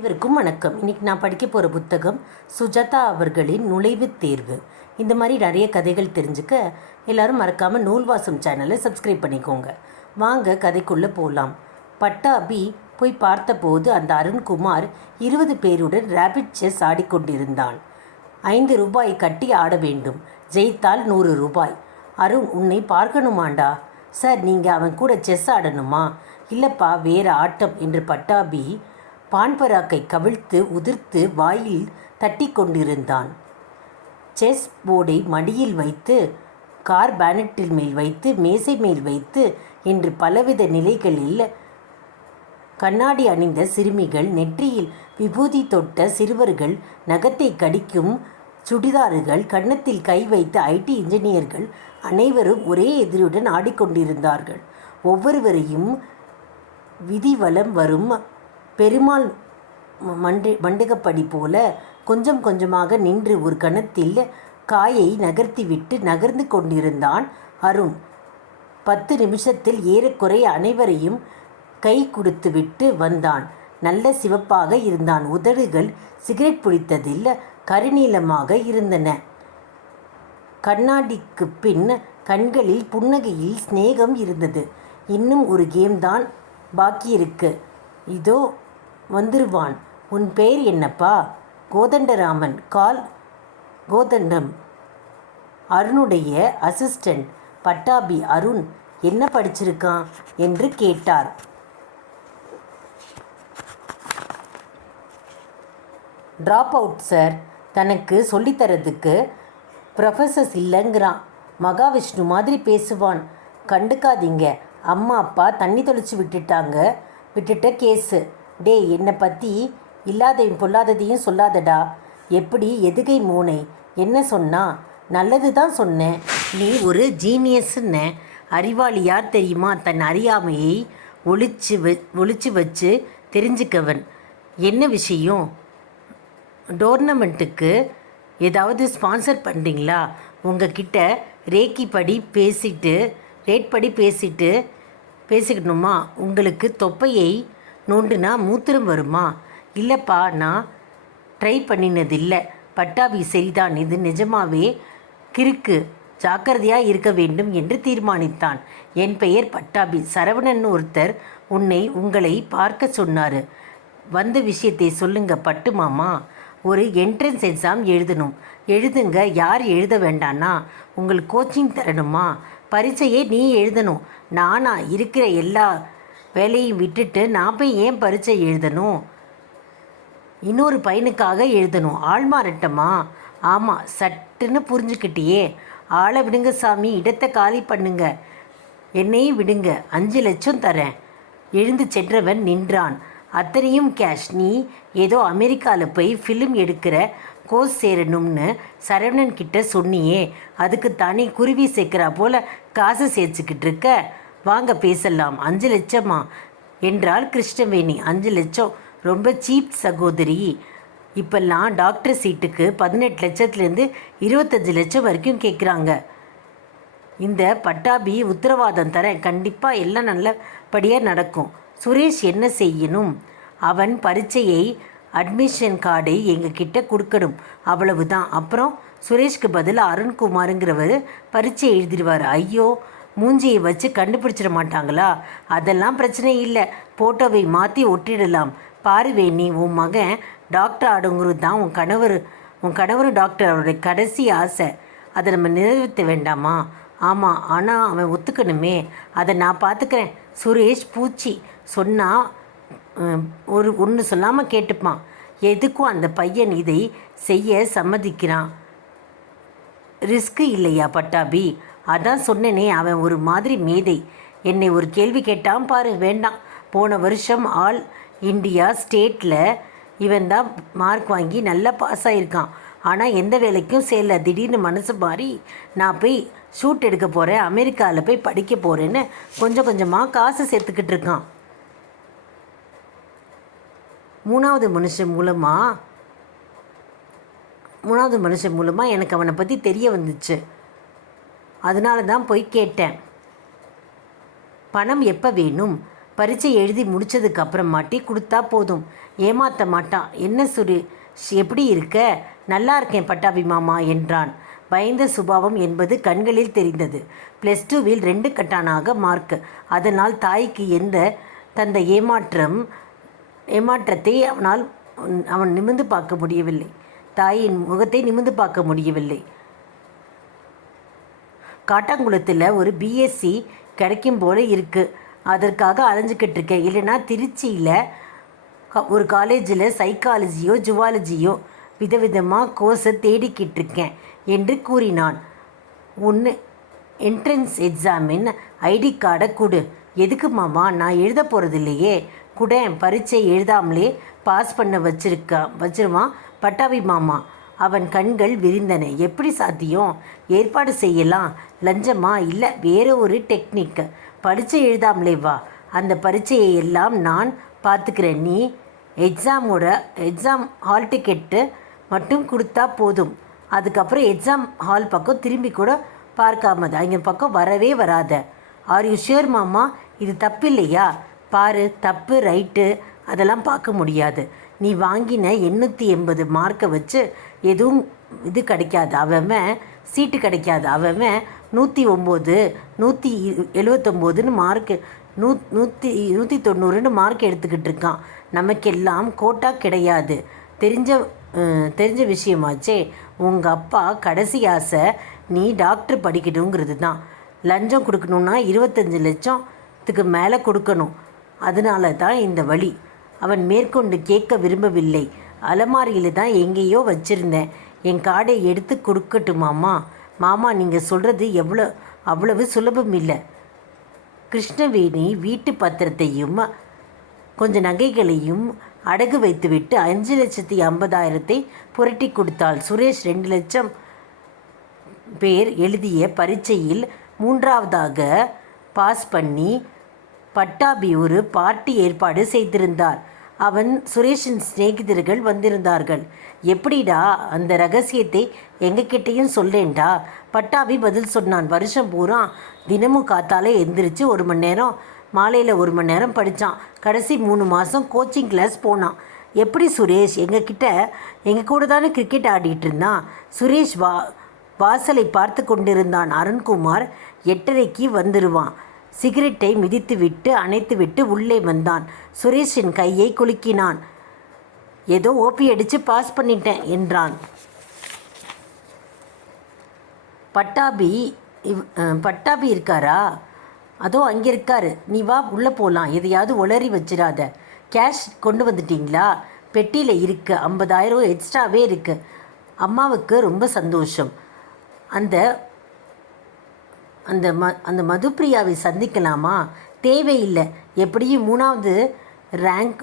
இவருக்கும் வணக்கம். இன்றைக்கி நான் படிக்க போகிற புத்தகம் சுஜாதா அவர்களின் நுழைவுத் தேர்வு. இந்த மாதிரி நிறைய கதைகள் தெரிஞ்சுக்க எல்லோரும் மறக்காமல் நூல்வாசம் சேனலை சப்ஸ்கிரைப் பண்ணிக்கோங்க. வாங்க கதைக்குள்ளே போகலாம். பட்டாபி போய் பார்த்தபோது அந்த அருண்குமார் 20 பேருடன் ரேபிட் செஸ் ஆடிக்கொண்டிருந்தான். 5 ரூபாய் கட்டி ஆட வேண்டும். ஜெயித்தால் 100 ரூபாய். அருண், உன்னை பார்க்கணுமாண்டா? சார், நீங்கள் அவன் கூட செஸ் ஆடணுமா? இல்லைப்பா, வேறு ஆட்டம் என்று பட்டாபி பான்பராக்கை கவிழ்த்து உதிர்த்து வாயில் தட்டி கொண்டிருந்தான். செஸ் போர்டை மடியில் வைத்து, கார் பேனட்டில் மேல் வைத்து, மேசை மேல் வைத்து என்று பலவித நிலைகளில் கண்ணாடி அணிந்த சிறுமிகள், நெற்றியில் விபூதி தொட்ட சிறுவர்கள், நகத்தை கடிக்கும் சுடிதார்கள், கன்னத்தில் கை வைத்த ஐடி இன்ஜினியர்கள் அனைவரும் ஒரே எதிரியுடன் ஆடிக்கொண்டிருந்தார்கள். ஒவ்வொருவரையும் விதிவலம் வரும் பெருமாள் மண்டகப்படி போல கொஞ்சம் கொஞ்சமாக நின்று ஒரு கணத்தில் காயை நகர்த்திவிட்டு நகர்ந்து கொண்டிருந்தான் அருண். 10 நிமிஷத்தில் ஏறக்குறைய அனைவரையும் கை கொடுத்துவிட்டு வந்தான். நல்ல சிவப்பாக இருந்தான். உதடுகள் சிகரெட் பிடித்ததில் கருநீலமாக இருந்தன. கண்ணாடிக்கு பின் கண்களில் புன்னகையில் சிநேகம் இருந்தது. இன்னும் ஒரு கேம் தான் பாக்கியிருக்கு, இதோ வந்துருவான். உன் பெயர் என்னப்பா? கோதண்டராமன். கால் கோதண்டம். அருணுடைய அசிஸ்டண்ட் பட்டாபி. அருண் என்ன படிச்சிருக்கான் என்று கேட்டார். Drop out sir. தனக்கு சொல்லித்தரதுக்கு ப்ரொஃபஸர்ஸ் இல்லைங்கிறான். மகாவிஷ்ணு மாதிரி பேசுவான். கண்டுக்காதீங்க. அம்மா அப்பா தண்ணி தொளிச்சு விட்டுட்ட கேஸு. டே, என்னை பற்றி இல்லாதையும் பொல்லாததையும் சொல்லாதடா. எப்படி எதுகை மூனை? என்ன சொன்னா? நல்லது தான் சொன்னேன். நீ ஒரு ஜீனியஸ்ன்னு. அறிவாளி யார் தெரியுமா? தன் அறியாமையை ஒளிச்சு வச்சு தெரிஞ்சுக்கவன். என்ன விஷயம்? டோர்னமெண்ட்டுக்கு ஏதாவது ஸ்பான்சர் பண்ணுறீங்களா? உங்ககிட்ட ரேட் படி பேசிக்கணுமா? உங்களுக்கு தொப்பையை நோண்டுனா மூத்திரம் வருமா? இல்லைப்பா, நான் ட்ரை பண்ணினதில்லை. பட்டாபி. சரிதான், இது நிஜமாவே கிறுக்கு. ஜாக்கிரதையாக இருக்க வேண்டும் என்று தீர்மானித்தான். என் பெயர் பட்டாபி. சரவணன் ஒருத்தர் உங்களை பார்க்க சொன்னார். வந்த விஷயத்தை சொல்லுங்க பட்டு மாமா. ஒரு என்ட்ரன்ஸ் எக்ஸாம் எழுதணும். எழுதுங்க. யார் எழுத வேண்டான்னா? உங்களுக்கு கோச்சிங் தரணுமா? பரீட்சையே நீ எழுதணும். நானா? இருக்கிற எல்லா வேலையும் விட்டுட்டு நான் போய் ஏன் பரீட்சை எழுதணும்? இன்னொரு பையனுக்காக எழுதணும். ஆள் மாறட்டமா? ஆமாம், சட்டுன்னு புரிஞ்சுக்கிட்டியே. ஆளை விடுங்க சாமி, இடத்தை காலி பண்ணுங்க, என்னையும் விடுங்க, 5 லட்சம் தரேன். எழுந்து சென்றவன் நின்றான். அத்தனையும் கேஷ். நீ ஏதோ அமெரிக்காவில் போய் ஃபிலிம் எடுக்கிற கோர்ஸ் சேரணும்னு சரவணன் கிட்ட சொன்னியே, அதுக்கு தானே குருவி சேர்க்குறா போல் காசு சேர்த்துக்கிட்டு இருக்க. வாங்க பேசலாம். 5 லட்சமா என்றாள் கிருஷ்ணவேணி. 5 லட்சம் ரொம்ப சீப் சகோதரி. இப்போல்லாம் டாக்டர் சீட்டுக்கு 18 லட்சத்துலேருந்து 25 லட்சம் வரைக்கும் கேட்குறாங்க. இந்த பட்டாபி உத்தரவாதம் தரேன், கண்டிப்பாக எல்லாம் நல்லபடியாக நடக்கும். சுரேஷ் என்ன செய்யணும்? அவன் பரீட்சையை அட்மிஷன் கார்டை எங்ககிட்ட கொடுக்கணும், அவ்வளவுதான். அப்புறம் சுரேஷ்க்கு பதில் அருண்குமாருங்கிறவர் பரீட்சை எழுதிடுவார். ஐயோ, மூஞ்சியை வச்சு கண்டுபிடிச்சிட மாட்டாங்களா? அதெல்லாம் பிரச்சனை இல்லை. ஃபோட்டோவை மாற்றி ஒட்டிடலாம். பாரு வேணி, உன் மகன் டாக்டர் ஆடுங்கிறது தான் உன் கணவர் டாக்டர். அவருடைய கடைசி ஆசை. அதை நம்ம நிறைவேற்ற வேண்டாமா? ஆமாம், ஆனால் அவன் ஒத்துக்கணுமே. அதை நான் பார்த்துக்கிறேன். சுரேஷ் பூச்சி சொன்னால் ஒன்று சொல்லாமல் கேட்டுப்பான். எதுக்கும் அந்த பையன் இதை செய்ய சம்மதிக்கிறான். ரிஸ்க்கு இல்லையா பட்டாபி? அதான் சொன்னனே, அவன் ஒரு மாதிரி மேதை. என்னை ஒரு கேள்வி கேட்டான் பாரு. வேண்டாம். போன வருஷம் ஆல் இண்டியா ஸ்டேட்டில் இவன் தான் மார்க் வாங்கி நல்லா பாஸ் ஆகியிருக்கான். ஆனால் எந்த வேலைக்கும் சேரல. திடீர்னு மனசு மாறி நான் போய் ஷூட் எடுக்க போகிறேன், அமெரிக்காவில் போய் படிக்க போகிறேன்னு கொஞ்சம் கொஞ்சமாக காசு சேர்த்துக்கிட்டு இருக்கான். மூணாவது மனுஷன் மூலமாக எனக்கு அவனை பற்றி தெரிய வந்துச்சு. அதனால தான் போய் கேட்டேன். பணம் எப்போ வேணும்? பரீட்சை எழுதி முடித்ததுக்கு அப்புறமாட்டி கொடுத்தா போதும், ஏமாற்ற மாட்டான். என்ன சுரேஷ், எப்படி இருக்க? நல்லா இருக்கேன் பட்டாபி மாமா என்றான். பயந்த சுபாவம் என்பது கண்களில் தெரிந்தது. +2வில் 2 கட்டானாக மார்க். அதனால் தாய்க்கு எந்த தந்த ஏமாற்றத்தை அவன் நிமிர்ந்து பார்க்க முடியவில்லை. தாயின் முகத்தை நிமிர்ந்து பார்க்க முடியவில்லை. காட்டாங்குளத்தில் ஒரு பிஎஸ்சி கிடைக்கும் போல இருக்குது, அதற்காக அலைஞ்சிக்கிட்டு இருக்கேன். இல்லைன்னா திருச்சியில் ஒரு காலேஜில் சைக்காலஜியோ ஜுவாலஜியோ விதவிதமாக கோர்ஸை தேடிக்கிட்டு இருக்கேன் என்று கூறினான். ஒன்று என்ட்ரன்ஸ் எக்ஸாமின் ஐடி கார்டை கொடு. எதுக்கு மாமா? நான் எழுத போகிறதில்லையே. குடேன், பரீட்சை எழுதாமலே பாஸ் பண்ண வச்சிருவான் பட்டாபி மாமா. அவன் கண்கள் விரிந்தன. எப்படி சாத்தியம்? ஏற்பாடு செய்யலாம். லஞ்சமா? இல்லை, வேறு ஒரு டெக்னிக். பரீட்சை எழுதாமலே வா, அந்த பரீட்சையை எல்லாம் நான் பார்த்துக்கிறேன். நீ எக்ஸாம் ஹால் டிக்கெட்டு மட்டும் கொடுத்தா போதும். அதுக்கப்புறம் எக்ஸாம் ஹால் பக்கம் திரும்பி கூட பார்க்காமது அங்கே பக்கம் வரவே வராத. ஆர் யூ ஷியோர் மாமா? இது தப்பு இல்லையா? பாரு, தப்பு ரைட்டு அதெல்லாம் பார்க்க முடியாது. நீ வாங்கின 880 மார்க்கை வச்சு எதுவும் இது கிடைக்காது. அவன் சீட்டு கிடைக்காது. அவன் 109 179ன்னு மார்க்கு 190ன்னு மார்க் எடுத்துக்கிட்டு இருக்கான். நமக்கெல்லாம் கோட்டா கிடையாது. தெரிஞ்ச விஷயமாச்சே. உங்கள் அப்பா கடைசி ஆசை நீ டாக்டர் படிக்கணுங்கிறது தான். லஞ்சம் கொடுக்கணுன்னா 25 லட்சத்துக்கு மேலே கொடுக்கணும். அதனால தான் இந்த வழி. அவன் மேற்கொண்டு கேட்க விரும்பவில்லை. அலமாரியில் தான் எங்கேயோ வச்சுருந்தேன். என் கார்டை எடுத்து கொடுக்கட்டுமாம்மா? மாமா, நீங்கள் சொல்கிறது அவ்வளவு சுலபம் இல்லை. கிருஷ்ணவேணி வீட்டு பத்திரத்தையும் கொஞ்சம் நகைகளையும் அடகு வைத்துவிட்டு 5,50,000 புரட்டி கொடுத்தாள். சுரேஷ் 2 லட்சம் பேர் எழுதிய பரீட்சையில் 3ஆவதாக பாஸ் பண்ணி பட்டாபி ஒரு பார்ட்டி ஏற்பாடு செய்திருந்தார். அவன் சுரேஷின் சிநேகிதர்கள் வந்திருந்தார்கள். எப்படிடா, அந்த ரகசியத்தை எங்ககிட்டையும் சொல்லேன்டா. பட்டாபி பதில் சொன்னான். வருஷம் பூரா தினமும் காத்தாலே எந்திரிச்சு 1 மணி நேரம், மாலையில் 1 மணி நேரம் படித்தான். கடைசி 3 மாதம் கோச்சிங் கிளாஸ் போனான். எப்படி சுரேஷ்? எங்கள் கூட தானே கிரிக்கெட் ஆடிட்டு இருந்தான். சுரேஷ் வாசலை பார்த்து கொண்டிருந்தான். அருண்குமார் 8:30க்கு வந்துடுவான். சிகரெட்டை மிதித்துவிட்டு அணைத்துவிட்டு உள்ளே வந்தான். சுரேஷின் கையை குலுக்கினான். ஏதோ ஓபி அடித்து பாஸ் பண்ணிட்டேன் என்றான். பட்டாபி இருக்காரா? அதோ அங்கே இருக்காரு. நீ வா, உள்ளே போகலாம். எதையாவது உளறி வச்சிடாத. கேஷ் கொண்டு வந்துட்டீங்களா? பெட்டியில் இருக்கு. 50,000 எக்ஸ்ட்ராவே இருக்குது. அம்மாவுக்கு ரொம்ப சந்தோஷம். அந்த மதுப்பிரியாவை சந்திக்கலாமா? தேவையில்லை. எப்படியும் 3ஆவது ரேங்க்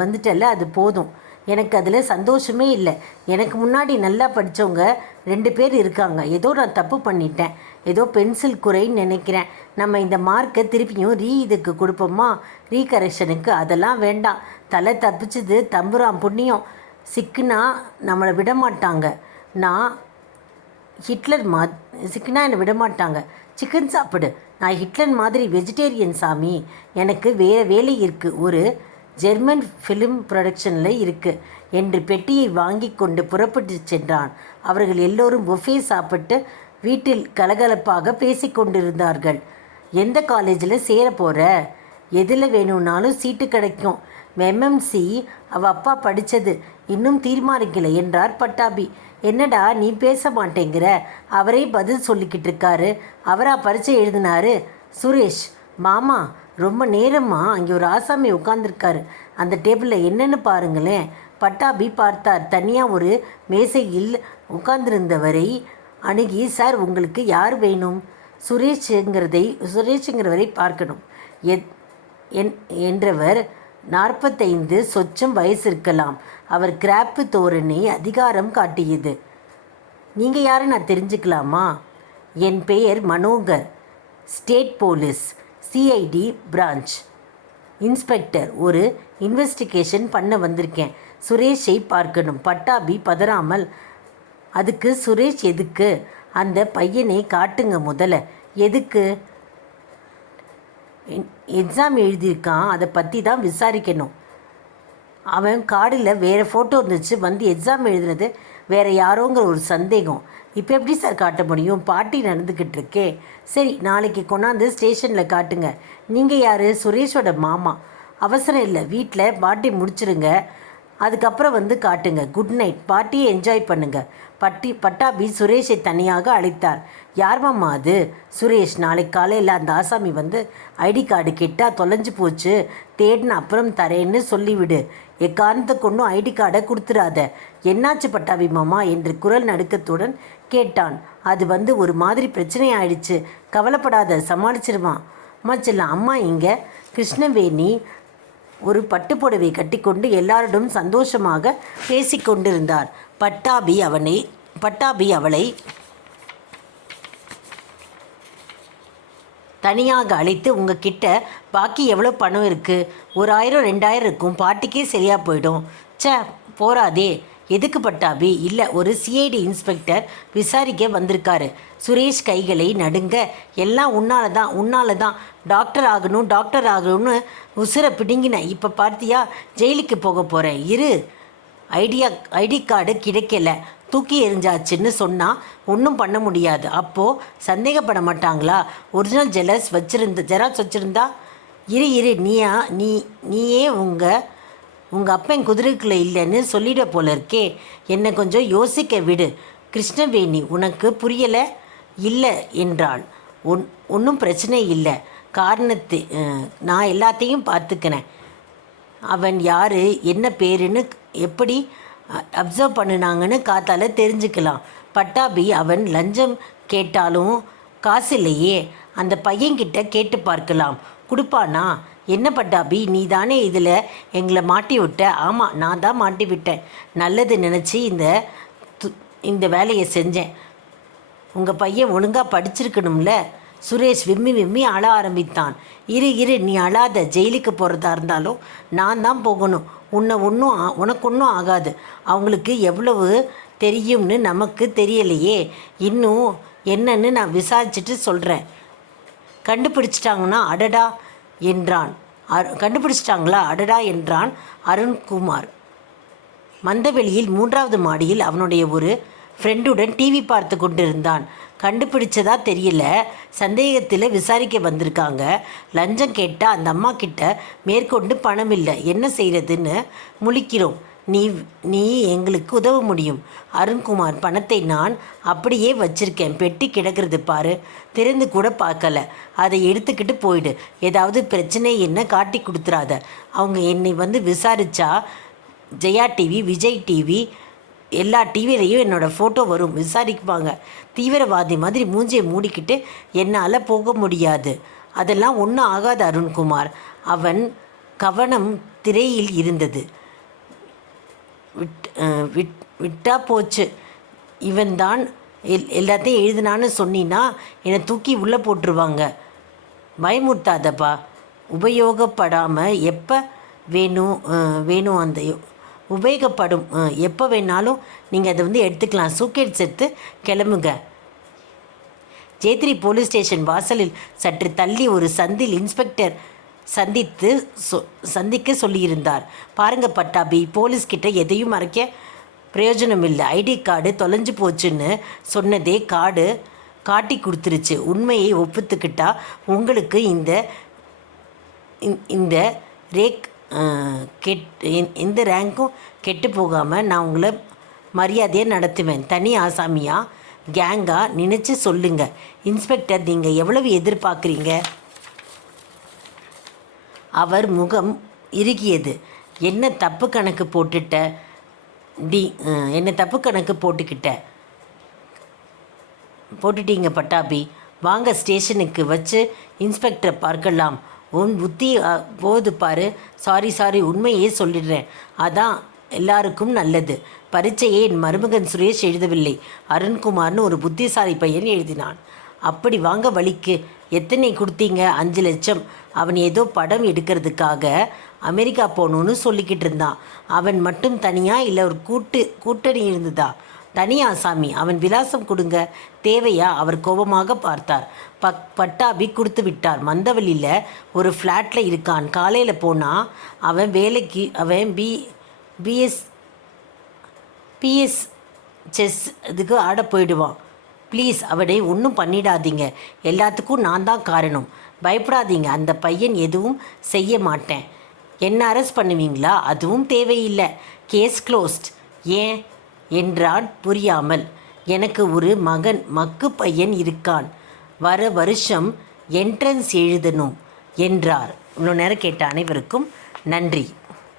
வந்துட்டல, அது போதும். எனக்கு அதில் சந்தோஷமே இல்லை. எனக்கு முன்னாடி நல்லா படித்தவங்க 2 பேர் இருக்காங்க. ஏதோ நான் தப்பு பண்ணிட்டேன். ஏதோ பென்சில் குறைன்னு நினைக்கிறேன். நம்ம இந்த மார்க்கை திருப்பியும் இதுக்கு கொடுப்போமா? ரீகரெக்ஷனுக்கு. அதெல்லாம் வேண்டாம். தலை தப்பிச்சது தம்புரான் புண்ணியம். சிக்குனா நம்மளை விட மாட்டாங்க. சிக்கனா என்னை விட மாட்டாங்க. சிக்கன் சாப்பிடு. நான் ஹிட்லர் மாதிரி வெஜிடேரியன் சாமி. எனக்கு வேறு வேலை இருக்குது. ஒரு ஜெர்மன் ஃபிலிம் ப்ரொடக்ஷனில் இருக்குது என்று பெட்டியை வாங்கி கொண்டு புறப்பட்டு சென்றான். அவர்கள் எல்லோரும் புஃபே சாப்பிட்டு வீட்டில் கலகலப்பாக பேசி கொண்டிருந்தார்கள். எந்த காலேஜில் சேர போகிற? எதில் வேணும்னாலும் சீட்டு கிடைக்கும். எம்எம்சி அவள் அப்பா படித்தது. இன்னும் தீர்மானிக்கலை என்றார் பட்டாபி. என்னடா நீ பேச மாட்டேங்கிற? அவரே பதில் சொல்லிக்கிட்டு இருக்காரு. அவரா பரீட்சை எழுதினாரு? சுரேஷ், மாமா ரொம்ப நேரமாக அங்கே ஒரு ஆசாமி உட்காந்துருக்காரு. அந்த டேபிளில் என்னென்னு பாருங்களேன். பட்டாபி பார்த்தார். தனியாக ஒரு மேசையில் உட்கார்ந்திருந்தவரை அணுகி, சார் உங்களுக்கு யார் வேணும்? சுரேஷுங்கிறவரை பார்க்கணும் என்றவர் 45 சொச்சம் வயசு இருக்கலாம். அவர் கிராப்பு தோரணை அதிகாரம் காட்டியது. நீங்கள் யாரு நான் தெரிஞ்சுக்கலாமா? என் பெயர் Manohar, state police CID branch inspector. ஒரு இன்வெஸ்டிகேஷன் பண்ண வந்திருக்கேன். சுரேஷை பார்க்கணும். பட்டாபி பதறாமல், அதுக்கு சுரேஷ் எதுக்கு? அந்த பையனை காட்டுங்க முதல்ல. எதுக்கு? எக்ஸாம் எழுதியிருக்கான், அதை பற்றி தான் விசாரிக்கணும். அவன் கார்டில் வேறு ஃபோட்டோ இருந்துச்சு, வந்து எக்ஸாம் எழுதுனது வேறு யாரோங்கிற ஒரு சந்தேகம். இப்போ எப்படி சார் காட்ட முடியும்? பார்ட்டி நடந்துக்கிட்டு இருக்கே. சரி, நாளைக்கு கொண்டாந்து ஸ்டேஷனில் காட்டுங்க. நீங்கள் யார்? சுரேஷோட மாமா. அவசரம் இல்லை, வீட்டில் பார்ட்டி முடிச்சிருங்க, அதுக்கப்புறம் வந்து காட்டுங்க. Good night. பார்ட்டியை என்ஜாய் பண்ணுங்க. பட்டாபி சுரேஷை தனியாக அழைத்தார். யார் மாமா அது? சுரேஷ். நாளைக்கு காலையில் அந்த ஆசாமி வந்து ஐடி கார்டு கேட்டால் தொலைஞ்சு போச்சு, தேடின அப்புறம் தரேன்னு சொல்லிவிடு. எக்காரணத்தை கொண்டும் ஐடி கார்டை கொடுத்துடாத. என்னாச்சு பட்டாபி மாமா என்று குரல் நடுக்கத்துடன் கேட்டான். அது வந்து ஒரு மாதிரி பிரச்சனை ஆயிடுச்சு, கவலைப்படாத, சமாளிச்சிருவான். மச்சலாம் அம்மா இங்கே. கிருஷ்ணவேணி ஒரு பட்டுப்புடவை கட்டிக்கொண்டு எல்லாரிடம் சந்தோஷமாக பேசிக்கொண்டிருந்தார். பட்டாபி அவளை தனியாக அழைத்து, உங்ககிட்ட பாக்கி எவ்வளோ பணம் இருக்குது? 1000 2000 இருக்கும், பார்ட்டிக்கே சரியாக போயிடும். போராதே. எதுக்கு பட்டாபி? இல்லை, ஒரு சிஐடி இன்ஸ்பெக்டர் விசாரிக்க வந்திருக்காரு. சுரேஷ் கைகளை நடுங்க. எல்லாம் உன்னால தான் டாக்டர் ஆகணும்னு உசுரை பிடுங்கினேன். இப்போ பார்த்தியா, ஜெயிலுக்கு போக போகிறேன். ஐடி கார்டு கிடைக்கல, தூக்கி எறிஞ்சாச்சுன்னு சொன்னால் ஒன்றும் பண்ண முடியாது. அப்போது சந்தேகப்பட மாட்டாங்களா? ஒரிஜினல் ஜெராக்ஸ் வச்சுருந்தா இரு நீயே உங்கள் அப்பன் குதிரைக்குள்ளே இல்லைன்னு சொல்லிட போல இருக்கே. என்னை கொஞ்சம் யோசிக்க விடு. கிருஷ்ணவேணி, உனக்கு புரியலை? இல்லை என்றாள். ஒன்றும் பிரச்சனை இல்லை, காரணத்தை நான் எல்லாத்தையும் பார்த்துக்கிறேன். அவன் யார், என்ன பேருன்னு எப்படி அப்சர்வ் பண்ணினாங்கன்னு காத்தால தெரிஞ்சுக்கலாம். பட்டாபி, அவன் லஞ்சம் கேட்டாலும் காசு இல்லையே, அந்த பையன்கிட்ட கேட்டு பார்க்கலாம், கொடுப்பானா? என்ன பட்டாபி, நீ தானே இதில் எங்களை மாட்டி விட்ட? ஆமாம், நான் தான் மாட்டி விட்டேன். நல்லது நினச்சி இந்த வேலையை செஞ்சேன். உங்கள் பையன் ஒழுங்காக படிச்சிருக்கணும்ல. சுரேஷ் விம்மி அழ ஆரம்பித்தான். இரு நீ அழாத. ஜெயிலுக்கு போகிறதா இருந்தாலும் நான் தான் போகணும். உனக்கு ஒன்றும் ஆகாது. அவங்களுக்கு எவ்வளவு தெரியும்னு நமக்கு தெரியலையே. இன்னும் என்னன்னு நான் விசாரிச்சுட்டு சொல்கிறேன். கண்டுபிடிச்சிட்டாங்களா அடடா என்றான் அருண்குமார். மந்தவெளியில் 3வது மாடியில் அவனுடைய ஒரு ஃப்ரெண்டுடன் டிவி பார்த்து கொண்டிருந்தான். கண்டுபிடிச்சதா தெரியல, சந்தேகத்தில் விசாரிக்க வந்திருக்காங்க. லஞ்சம் கேட்டால் அந்த அம்மா கிட்ட மேற்கொண்டு பணம் இல்லை, என்ன செய்கிறதுன்னு முழிக்கிறோம். நீ எங்களுக்கு உதவ முடியும். அருண்குமார், பணத்தை நான் அப்படியே வச்சிருக்கேன், பெட்டி கிடக்கிறது பாரு, திறந்து கூட பார்க்கல. அதை எடுத்துக்கிட்டு போயிடு. ஏதாவது பிரச்சனை என்ன காட்டி கொடுத்துறாத. அவங்க என்னை வந்து விசாரித்தா ஜெயா டிவி, விஜய் டிவி, எல்லா டிவிலையும் என்னோடய ஃபோட்டோ வரும், விசாரிக்குவாங்க. தீவிரவாதி மாதிரி மூஞ்சியை மூடிக்கிட்டு என்னால் போக முடியாது. அதெல்லாம் ஒன்றும் ஆகாது அருண்குமார். அவன் கவனம் திரையில் இருந்தது. விட்டா போச்சு. இவன் தான் எல்லாத்தையும் எழுதினான்னு சொன்னின்னா என்னை தூக்கி உள்ளே போட்டுருவாங்க. பயமுறுத்தாதப்பா. உபயோகப்படாமல் எப்போ வேணும் அந்த உபயோகப்படும் எப்போ வேணாலும் நீங்கள் அதை வந்து எடுத்துக்கலாம். சூக்கெட்ஸ் எடுத்து கிளம்புங்க. ஜேத்ரி போலீஸ் ஸ்டேஷன் வாசலில் சற்று தள்ளி ஒரு சந்தில் இன்ஸ்பெக்டர் சந்திக்க சொல்லியிருந்தார். பாருங்க பட்டாபி, போலீஸ்கிட்ட எதையும் மறைக்க பிரயோஜனம் இல்லை. ஐடி கார்டு தொலைஞ்சு போச்சுன்னு சொன்னதே கார்டு காட்டி கொடுத்துருச்சு. உண்மையை ஒப்புத்துக்கிட்டா உங்களுக்கு இந்த எந்த ரேங்க்கும் கெட்டு போகாமல் நான் உங்களை மரியாதையாக நடத்துவேன். தனி ஆசாமியா கேங்கா நினச்சி சொல்லுங்கள். இன்ஸ்பெக்டர், நீங்கள் எவ்வளவு எதிர்பார்க்குறீங்க? அவர் முகம் இறுகியது. என்ன தப்பு கணக்கு போட்டுட்டீங்க பட்டாபி. வாங்க ஸ்டேஷனுக்கு வச்சு இன்ஸ்பெக்டரை பார்க்கலாம். உன் புத்தி போது பாரு. சாரி, உண்மையே சொல்லிடுறேன், அதான் எல்லாருக்கும் நல்லது. பரீட்சையை என் மருமகன் சுரேஷ் எழுதவில்லை, அருண்குமார்னு ஒரு புத்திசாலி பையன் எழுதினான். அப்படி வாங்க வழிக்கு. எத்தனை கொடுத்தீங்க? 5 லட்சம். அவன் ஏதோ படம் எடுக்கிறதுக்காக அமெரிக்கா போகணுன்னு சொல்லிக்கிட்டு இருந்தான். அவன் மட்டும் தனியாக இல்லை ஒரு கூட்டணி இருந்ததா? தனியா சாமி, அவன் விலாசம் கொடுங்க. தேவையா? அவர் கோபமாக பார்த்தார். பட்டாபி கொடுத்து விட்டார். மந்தவெளியில் ஒரு ஃப்ளாட்டில் இருக்கான். காலையில் போனால் அவன் வேலைக்கு பிஎஸ் செஸ் இதுக்கு ஆட போயிடுவான். ப்ளீஸ் அவனை ஒன்றும் பண்ணிடாதீங்க. எல்லாத்துக்கும் நான் தான் காரணம். பயப்படாதீங்க, அந்த பையன் எதுவும் செய்ய மாட்டேன். என்ன அரெஸ்ட் பண்ணுவீங்களா? அதுவும் தேவையில்லை. Case closed. ஏன் என்றான் புரியாமல். எனக்கு ஒரு மக்கு பையன் இருக்கான். வர வருஷம் என்ட்ரன்ஸ் எழுதணும் என்றார். இவ்வளோ நேரம் கேட்ட அனைவருக்கும் நன்றி.